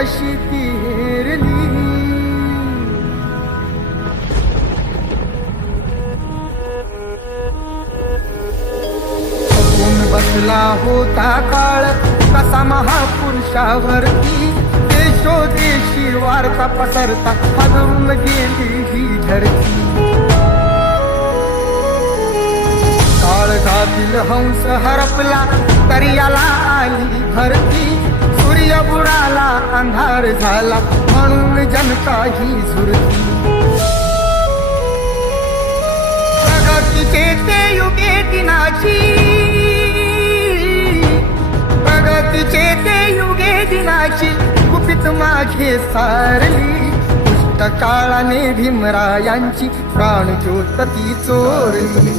अशी ती हेरली. बसला होता काळ कसा महापुरुषावरती, देशोदेशी वार्ता पसरता हलवून गेली ही धरती. काळजातील हंस हरपला तरी याला आली भरती. सूर्य बुडाला अंधार झाला म्हणून जनता ही झुरती. प्रगतीचे ते युगे दिनाची, प्रगतीचे ते युगे दिनाची गुपित मागे सारली. दुष्ट काळाने भीमरायांची प्राणज्योत ती चोरली.